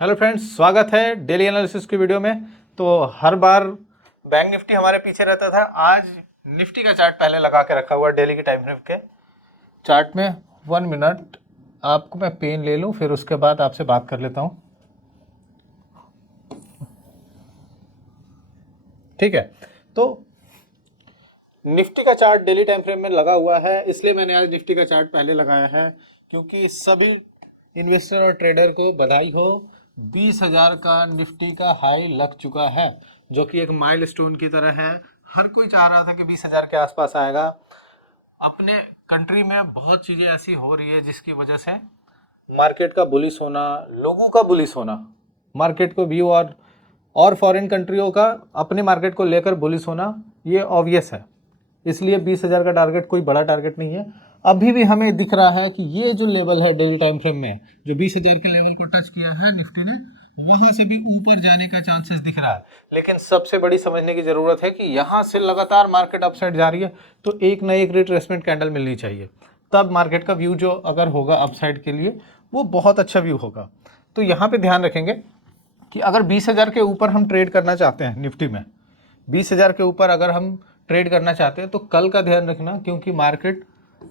Hello friends, स्वागत है daily analysis की वीडियो में। तो हर बार बैंक निफ्टी हमारे पीछे रहता था। आज निफ्टी का चार्ट पहले लगा के रखा हुआ है डेली की टाइम फ्रेम के चार्ट में। 1 मिनट आपको मैं पेन ले लूं, फिर उसके बाद आपसे बात कर लेता हूं। ठीक है, तो निफ्टी का चार्ट डेली टाइम फ्रेम में लगा हुआ है, इसलिए मैंने आज निफ्टी का चार्ट पहले लगाया है क्योंकि सभी इन्वेस्टर और ट्रेडर को बधाई हो। 20,000 का निफ्टी का हाई लग चुका है, जो कि एक माइलस्टोन की तरह है। हर कोई चाह रहा था कि 20,000 के आसपास आएगा। अपने कंट्री में बहुत चीज़ें ऐसी हो रही है जिसकी वजह से मार्केट का बुलिश होना, लोगों का बुलिश होना, मार्केट को व्यू और फॉरेन कंट्रियों का अपने मार्केट को लेकर बुलिश होना, ये ऑब्वियस है। इसलिए 20,000 का टारगेट कोई बड़ा टारगेट नहीं है। अभी भी हमें दिख रहा है कि ये जो लेवल है डेली टाइम फ्रेम में, जो 20,000 के लेवल को टच किया है निफ्टी ने, वहां से भी ऊपर जाने का चांसेस दिख रहा है। लेकिन सबसे बड़ी समझने की जरूरत है कि यहां से लगातार मार्केट अपसाइड जा रही है, तो एक ना एक रिट्रेसमेंट कैंडल मिलनी चाहिए। तब मार्केट का व्यू जो अगर होगा अपसाइड के लिए, वो बहुत अच्छा व्यू होगा। तो यहाँ पे ध्यान रखेंगे कि अगर 20,000 के ऊपर हम ट्रेड करना चाहते हैं निफ्टी में, 20,000 के ऊपर अगर हम ट्रेड करना चाहते हैं, तो कल का ध्यान रखना, क्योंकि मार्केट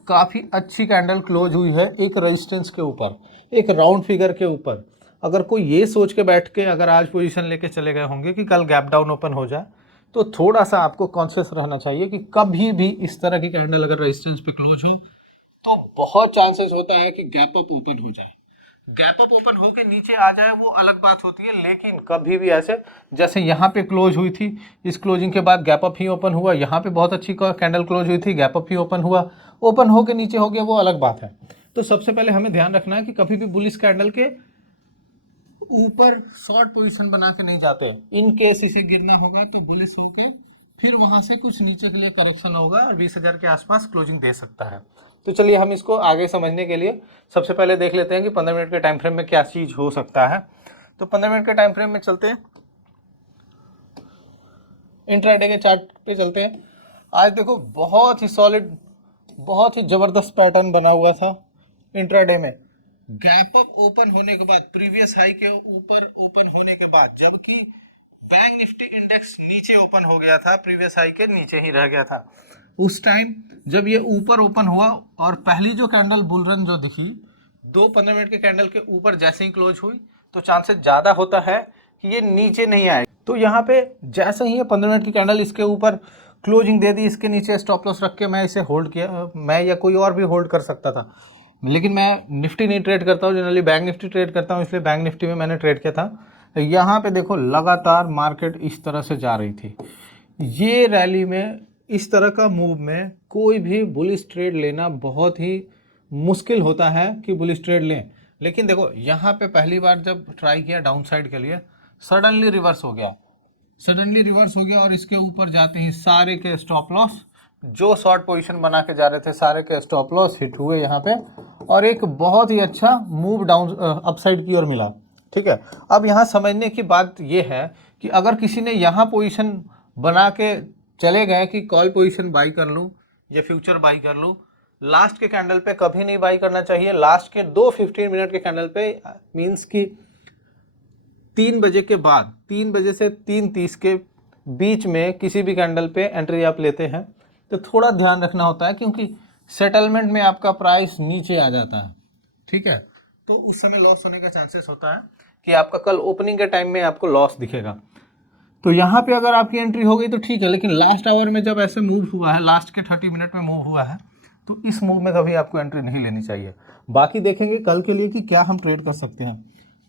काफ़ी अच्छी कैंडल क्लोज हुई है एक रेजिस्टेंस के ऊपर, एक राउंड फिगर के ऊपर। अगर कोई ये सोच के बैठ के अगर आज पोजीशन लेके चले गए होंगे कि कल गैप डाउन ओपन हो जाए, तो थोड़ा सा आपको कॉन्शियस रहना चाहिए कि कभी भी इस तरह की कैंडल अगर रेजिस्टेंस पे क्लोज हो, तो बहुत चांसेस होता है कि गैप अप ओपन हो जाए। गैप अप ओपन होके नीचे आ जाए वो अलग बात होती है, लेकिन कभी भी ऐसे जैसे यहाँ पे क्लोज हुई थी, इस क्लोजिंग के बाद गैप अप ही ओपन हुआ, यहाँ पे बहुत अच्छी कैंडल क्लोज हुई थी, गैप अप ही ओपन हुआ, ओपन होके नीचे हो गया, वो अलग बात है। तो सबसे पहले हमें ध्यान रखना है कि कभी भी बुलिश कैंडल के ऊपर शॉर्ट पोजीशन बना के नहीं जाते। इन केस इसे गिरना होगा तो बुलिश होके फिर वहां से कुछ नीचे के लिए करेक्शन होगा और 20,000 के आसपास क्लोजिंग दे सकता है। तो चलिए हम इसको आगे समझने के लिए सबसे पहले देख लेते हैं कि 15 मिनट के टाइम फ्रेम में क्या चीज हो सकता है। तो 15 मिनट के टाइम फ्रेम में चलते हैं, इंट्राडे के चार्ट पे चलते हैं। आज देखो बहुत ही सॉलिड, बहुत ही जबरदस्त पैटर्न बना हुआ था इंट्राडे में। गैप अप ओपन होने के बाद, प्रीवियस हाई के ऊपर ओपन होने के बाद, जबकि बैंक निफ्टी इंडेक्स नीचे ओपन हो गया था, प्रीवियस हाई के नीचे ही रह गया था। उस टाइम जब ये ऊपर ओपन हुआ और पहली जो कैंडल बुल रन जो दिखी, 15 मिनट के कैंडल के ऊपर जैसे ही क्लोज हुई, तो चांसेस ज्यादा होता है कि ये नीचे नहीं आए। तो यहाँ पे जैसे ही ये 15 मिनट की कैंडल इसके ऊपर क्लोजिंग दे दी, इसके नीचे स्टॉप लॉस रख के मैं इसे होल्ड किया, मैं या कोई और भी होल्ड कर सकता था, लेकिन मैं निफ्टी नहीं ट्रेड करता हूँ, जनरली बैंक निफ्टी ट्रेड करता हूँ, इसलिए बैंक निफ्टी में मैंने ट्रेड किया था। यहाँ पे देखो लगातार मार्केट इस तरह से जा रही थी। ये रैली में, इस तरह का मूव में कोई भी बुलिश ट्रेड लेना बहुत ही मुश्किल होता है कि बुलिश ट्रेड लें। लेकिन देखो यहाँ पे पहली बार जब ट्राई किया डाउन साइड के लिए, सडनली रिवर्स हो गया, सडनली रिवर्स हो गया और इसके ऊपर जाते ही सारे के स्टॉप लॉस, जो शॉर्ट पोजीशन बना के जा रहे थे, सारे के स्टॉप लॉस हिट हुए यहाँ पे, और एक बहुत ही अच्छा मूव डाउन अपसाइड की ओर मिला। ठीक है, अब यहाँ समझने की बात ये है कि अगर किसी ने यहाँ पोजीशन बना के चले गए कि कॉल पोजीशन बाई कर लूँ या फ्यूचर बाई कर लूँ, लास्ट के कैंडल पे कभी नहीं बाई करना चाहिए। लास्ट के 15 मिनट के कैंडल पे, मीन्स की 3 बजे के बाद, 3 बजे से 3:30 के बीच में किसी भी कैंडल पे एंट्री आप लेते हैं तो थोड़ा ध्यान रखना होता है, क्योंकि सेटलमेंट में आपका प्राइस नीचे आ जाता है। ठीक है, तो उस समय लॉस होने का चांसेस होता है कि आपका कल ओपनिंग के टाइम में आपको लॉस दिखेगा। तो यहाँ पे अगर आपकी एंट्री हो गई तो ठीक है, लेकिन लास्ट आवर में जब ऐसे मूव हुआ है, लास्ट के 30 मिनट में मूव हुआ है, तो इस मूव में कभी आपको एंट्री नहीं लेनी चाहिए। बाकी देखेंगे कल के लिए कि क्या हम ट्रेड कर सकते हैं।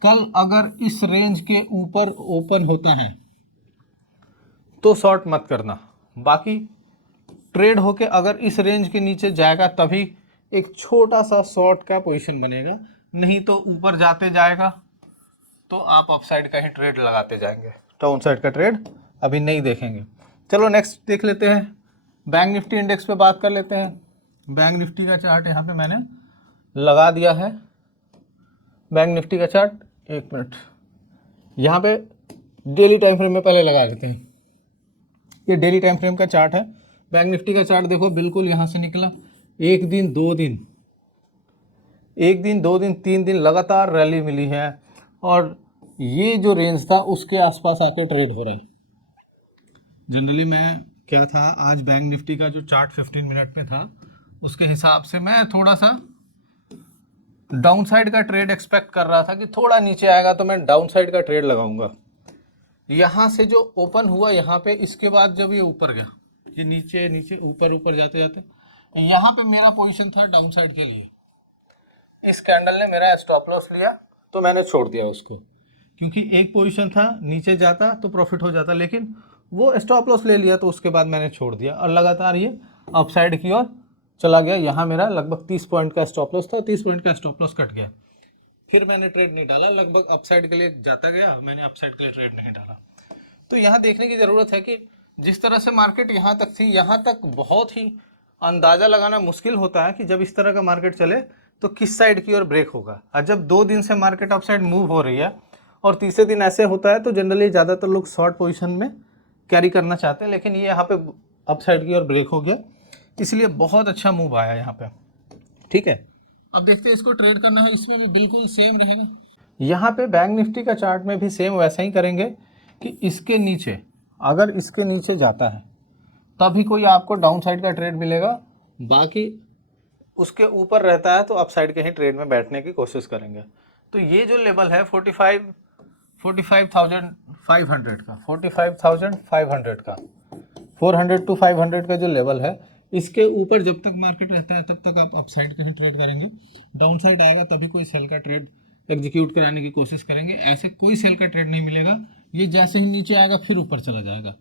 कल अगर इस रेंज के ऊपर ओपन होता है तो शॉर्ट मत करना, बाकी ट्रेड होके अगर इस रेंज के नीचे जाएगा तभी एक छोटा सा शॉर्ट का पोजीशन बनेगा, नहीं तो ऊपर जाते जाएगा तो आप अपसाइड का ही ट्रेड लगाते जाएंगे, डाउन साइड का ट्रेड अभी नहीं देखेंगे। चलो नेक्स्ट देख लेते हैं, बैंक निफ्टी इंडेक्स पे बात कर लेते हैं। बैंक निफ्टी का चार्ट यहाँ पे मैंने लगा दिया है, बैंक निफ्टी का चार्ट। एक मिनट, यहाँ पे डेली टाइम फ्रेम में पहले लगा देते हैं। ये डेली टाइम फ्रेम का चार्ट है। बैंक निफ्टी का चार्ट देखो, बिल्कुल यहाँ से निकला, एक दिन, 2 दिन, एक दिन, 2 दिन, 3 दिन लगातार रैली मिली है, और ये जो रेंज था उसके आसपास आके ट्रेड हो रहा है। जनरली मैं क्या था, आज बैंक निफ्टी का जो चार्ट 15 मिनट में था उसके हिसाब से मैं थोड़ा सा डाउन साइड का ट्रेड एक्सपेक्ट कर रहा था कि थोड़ा नीचे आएगा तो मैं डाउन साइड का ट्रेड लगाऊंगा। यहाँ से जो ओपन हुआ यहाँ पे, इसके बाद जब ये ऊपर गया, ये नीचे नीचे ऊपर ऊपर जाते जाते यहाँ पे मेरा पोजीशन था डाउन साइड के लिए। इस कैंडल ने मेरा स्टॉप लॉस लिया तो मैंने छोड़ दिया उसको, क्योंकि एक पोजीशन था नीचे जाता तो प्रॉफिट हो जाता, लेकिन वो स्टॉप लॉस ले लिया तो उसके बाद मैंने छोड़ दिया और लगातार ये अपसाइड की ओर चला गया। यहाँ मेरा लगभग 30 पॉइंट का स्टॉप लॉस था, 30 पॉइंट का स्टॉप लॉस कट गया। फिर मैंने ट्रेड नहीं डाला, लगभग अपसाइड के लिए जाता गया, मैंने अपसाइड के लिए ट्रेड नहीं डाला। तो यहाँ देखने की ज़रूरत है कि जिस तरह से मार्केट यहाँ तक थी, यहाँ तक बहुत ही अंदाज़ा लगाना मुश्किल होता है कि जब इस तरह का मार्केट चले तो किस साइड की ओर ब्रेक होगा। और जब 2 दिन से मार्केट अपसाइड मूव हो रही है और तीसरे दिन ऐसे होता है तो जनरली ज़्यादातर लोग शॉर्ट पोजीशन में कैरी करना चाहते हैं, लेकिन ये यहाँ पे अपसाइड की ओर ब्रेक हो गया, इसलिए बहुत अच्छा मूव आया यहाँ पे। ठीक है, अब देखते हैं इसको ट्रेड करना है, इसमें भी बिल्कुल सेम रहेगा। यहाँ पे बैंक निफ्टी का चार्ट में भी सेम वैसा ही करेंगे कि इसके नीचे, अगर इसके नीचे जाता है तभी कोई आपको डाउन साइड का ट्रेड मिलेगा, बाकी उसके ऊपर रहता है तो अपसाइड के ही ट्रेड में बैठने की कोशिश करेंगे। तो ये जो लेवल है 45,500 का, 45,500 का, 400 to 500 का जो लेवल है, इसके ऊपर जब तक मार्केट रहता है तब तक आप अपसाइड के ही ट्रेड करेंगे। डाउन साइड आएगा तभी कोई सेल का ट्रेड एग्जीक्यूट कराने की कोशिश करेंगे, ऐसे कोई सेल का ट्रेड नहीं मिलेगा। ये जैसे ही नीचे आएगा फिर ऊपर चला जाएगा।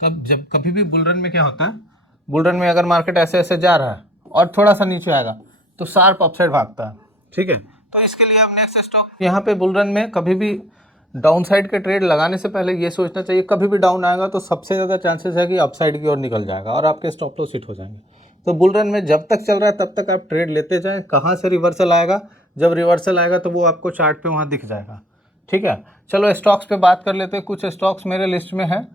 तब जब कभी भी बुलरन में क्या होता है, बुलरन में अगर मार्केट ऐसे ऐसे जा रहा है और थोड़ा सा नीचे आएगा तो शार्प अपसाइड भागता है। ठीक है, तो इसके लिए अब नेक्स्ट स्टॉक, यहाँ पे बुलरन में कभी भी डाउन साइड के ट्रेड लगाने से पहले ये सोचना चाहिए, कभी भी डाउन आएगा तो सबसे ज़्यादा चांसेस है कि अपसाइड की ओर निकल जाएगा और आपके स्टॉप लॉस हिट हो जाएंगे। तो बुलरन में जब तक चल रहा है तब तक आप ट्रेड लेते जाएं। कहाँ से रिवर्सल आएगा, जब रिवर्सल आएगा तो वो आपको चार्ट पे वहाँ दिख जाएगा। ठीक है, चलो स्टॉक्स पे बात कर लेते हैं। कुछ स्टॉक्स मेरे लिस्ट में है,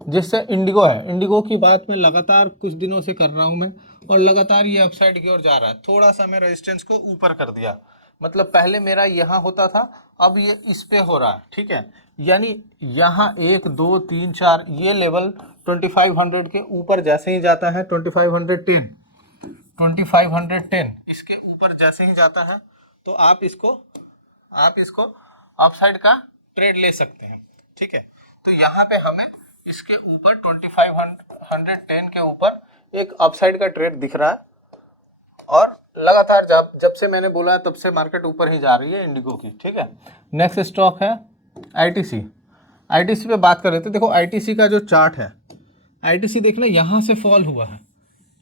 जिससे इंडिगो है। इंडिगो की बात मैं लगातार कुछ दिनों से कर रहा हूँ मैं, और लगातार ये अपसाइड की ओर जा रहा है। थोड़ा सा मैं रेजिस्टेंस को ऊपर कर दिया, मतलब पहले मेरा यहाँ होता था, अब ये इस पे हो रहा है। ठीक है, यानी यहाँ 1 2 3 4 ये लेवल 2500 के ऊपर जैसे ही जाता है, 2510 इसके ऊपर जैसे ही जाता है तो आप इसको अपसाइड का ट्रेड ले सकते हैं। ठीक है, तो यहाँ पे हमें इसके ऊपर 2510 के ऊपर एक अपसाइड का ट्रेड दिख रहा है, और लगातार जब से मैंने बोला है तब से मार्केट ऊपर ही जा रही है इंडिगो की। ठीक है, नेक्स्ट स्टॉक है आईटीसी। आईटीसी पे बात कर रहे थे। देखो आईटीसी का जो चार्ट है, आईटीसी देखना यहाँ से फॉल हुआ है,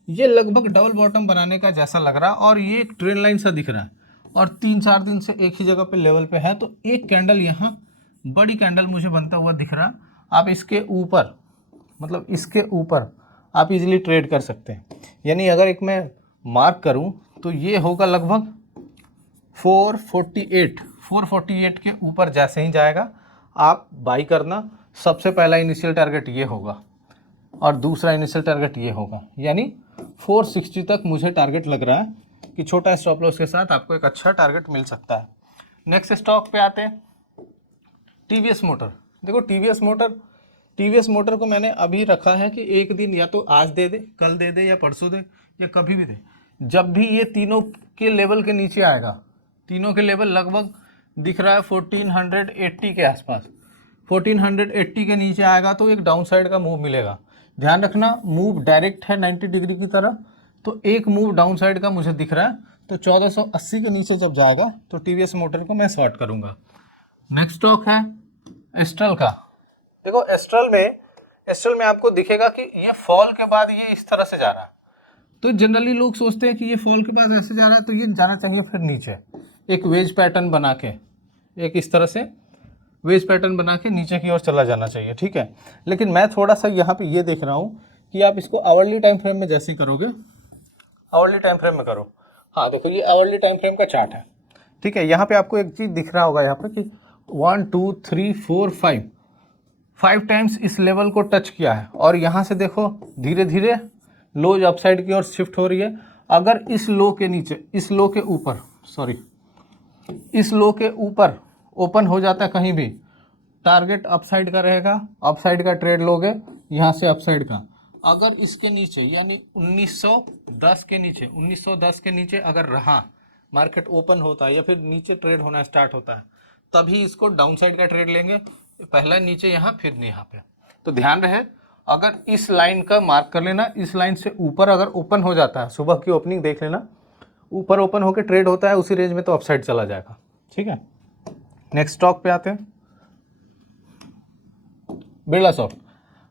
ये लगभग डबल बॉटम बनाने का जैसा लग रहा है, और ये एक ट्रेंड लाइन सा दिख रहा है, और 3-4 दिन से एक ही जगह पे लेवल पे है। तो एक कैंडल यहाँ बड़ी कैंडल मुझे बनता हुआ दिख रहा है। आप इसके ऊपर, मतलब इसके ऊपर आप इजीली ट्रेड कर सकते हैं। यानी अगर एक मैं मार्क करूं तो ये होगा लगभग 448 के ऊपर जैसे ही जाएगा आप बाई करना। सबसे पहला इनिशियल टारगेट ये होगा और दूसरा इनिशियल टारगेट ये होगा, यानी 460 तक मुझे टारगेट लग रहा है कि छोटा स्टॉप लॉस के साथ आपको एक अच्छा टारगेट मिल सकता है। नेक्स्ट स्टॉक पे आते हैं, टीवीएस मोटर। देखो टीवीएस मोटर को मैंने अभी रखा है कि एक दिन या तो आज दे दे, कल दे दे, या परसों दे, या कभी भी दे। जब भी ये तीनों के लेवल के नीचे आएगा, तीनों के लेवल लगभग दिख रहा है 1480 के आसपास, 1480 के नीचे आएगा तो एक डाउन साइड का मूव मिलेगा। ध्यान रखना, मूव डायरेक्ट है 90 डिग्री की तरह, तो एक मूव डाउन साइड का मुझे दिख रहा है। तो 1480 के नीचे जब जाएगा तो टीवीएस मोटर को मैं शॉर्ट करूंगा। नेक्स्ट स्टॉक है एस्ट्रल का। देखो एस्ट्रल में आपको दिखेगा कि ये फॉल के बाद ये इस तरह से जा रहा है। तो जनरली लोग सोचते हैं कि ये फॉल के बाद ऐसे जा रहा है तो ये जाना चाहिए फिर नीचे, एक वेज पैटर्न बना के, एक इस तरह से वेज पैटर्न बना के नीचे की ओर चला जाना चाहिए। ठीक है, लेकिन मैं थोड़ा सा यहाँ पे ये देख रहा हूँ कि आप इसको आवरली टाइम फ्रेम में जैसे ही करोगे, आवरली टाइम फ्रेम में करो। हाँ देखो, ये आवरली टाइम फ्रेम का चार्ट है। ठीक है, यहाँ पे आपको एक चीज़ दिख रहा होगा यहाँ पे कि 1 2 3 4 5 टाइम्स इस लेवल को टच किया है, और यहाँ से देखो धीरे धीरे लो अपसाइड की ओर शिफ्ट हो रही है। अगर इस लो के नीचे, इस लो के ऊपर ओपन हो जाता है कहीं भी, टारगेट अपसाइड का रहेगा, अपसाइड का ट्रेड लोगे यहाँ से अपसाइड का। अगर इसके नीचे यानी 1910 के नीचे, 1910 के नीचे अगर रहा, मार्केट ओपन होता है या फिर नीचे ट्रेड होना स्टार्ट होता है, तभी इसको डाउन साइड का ट्रेड लेंगे। पहला नीचे यहाँ, फिर यहाँ पे। तो ध्यान रहे, अगर इस लाइन का मार्क कर लेना, इस लाइन से ऊपर अगर ओपन हो जाता है, सुबह की ओपनिंग देख लेना, ऊपर ओपन होकर ट्रेड होता है उसी रेंज में, तो अपसाइड चला जाएगा। ठीक है, नेक्स्ट स्टॉक पे आते हैं, बिरला सॉफ्ट।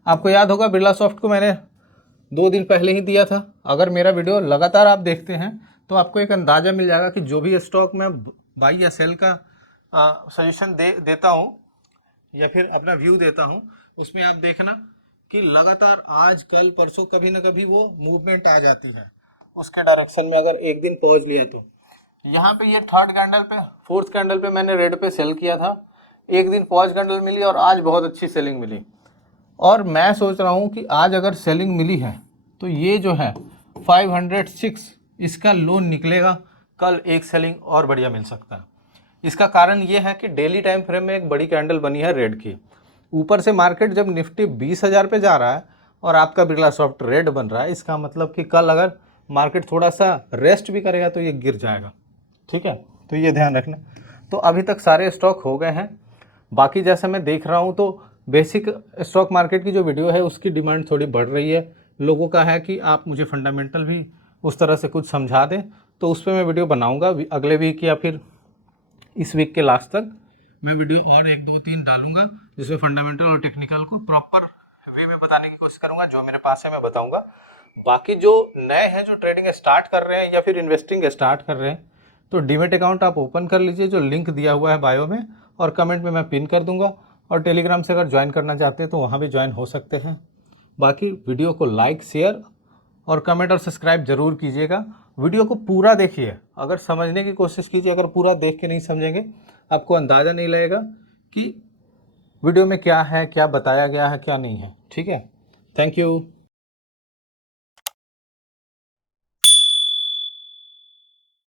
आपको याद होगा बिरला सॉफ्ट को मैंने 2 दिन पहले ही दिया था। अगर मेरा वीडियो लगातार आप देखते हैं तो आपको एक अंदाज़ा मिल जाएगा कि जो भी स्टॉक मैं बाई या सेल का सजेशन देता हूँ या फिर अपना व्यू देता हूँ, उसमें आप देखना कि लगातार आज कल परसों कभी ना कभी वो मूवमेंट आ जाती है उसके डायरेक्शन में। अगर एक दिन पहुँच लिया तो यहाँ पे ये थर्ड कैंडल पे, फोर्थ कैंडल पे मैंने रेड पे सेल किया था, एक दिन पॉज कैंडल मिली और आज बहुत अच्छी सेलिंग मिली। और मैं सोच रहा हूँ कि आज अगर सेलिंग मिली है तो ये जो है 506 इसका लोन निकलेगा, कल एक सेलिंग और बढ़िया मिल सकता है। इसका कारण ये है कि डेली टाइम फ्रेम में एक बड़ी कैंडल बनी है रेड की, ऊपर से मार्केट जब निफ्टी 20,000 पे जा रहा है और आपका बिरला सॉफ्ट रेड बन रहा है, इसका मतलब कि कल अगर मार्केट थोड़ा सा रेस्ट भी करेगा तो ये गिर जाएगा। ठीक है, तो ये ध्यान रखना। तो अभी तक सारे स्टॉक हो गए हैं। बाकी जैसे मैं देख रहा हूँ तो बेसिक स्टॉक मार्केट की जो वीडियो है उसकी डिमांड थोड़ी बढ़ रही है। लोगों का है कि आप मुझे फंडामेंटल भी उस तरह से कुछ समझा दें, तो उस पर मैं वीडियो बनाऊंगा अगले वीक या फिर इस वीक के लास्ट तक मैं वीडियो और 1 2 3 डालूंगा, जिसमें फंडामेंटल और टेक्निकल को प्रॉपर वे में बताने की कोशिश करूंगा। जो मेरे पास है मैं बताऊंगा। बाकी जो नए हैं, जो ट्रेडिंग स्टार्ट कर रहे हैं या फिर इन्वेस्टिंग स्टार्ट कर रहे हैं, तो डीमेट अकाउंट आप ओपन कर लीजिए, जो लिंक दिया हुआ है बायो में और कमेंट में मैं पिन कर दूंगा। और टेलीग्राम से अगर ज्वाइन करना चाहते हैं तो वहाँ भी ज्वाइन हो सकते हैं। बाकी वीडियो को लाइक, शेयर और कमेंट और सब्सक्राइब जरूर कीजिएगा। वीडियो को पूरा देखिए, अगर समझने की कोशिश कीजिए। अगर पूरा देख के नहीं समझेंगे आपको अंदाज़ा नहीं लगेगा कि वीडियो में क्या है, क्या बताया गया है, क्या नहीं है। ठीक है, थैंक यू।